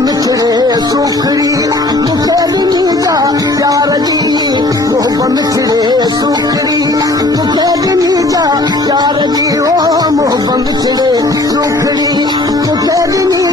मिठड़े सुखड़ी मूंखे ॾिनी जा प्यार जी मोहब मिठड़े सुखड़ी मूंखे ॾिनी जा प्यार जी ओ मोहब मिठड़े सुखड़ी मूंखे ॾिनी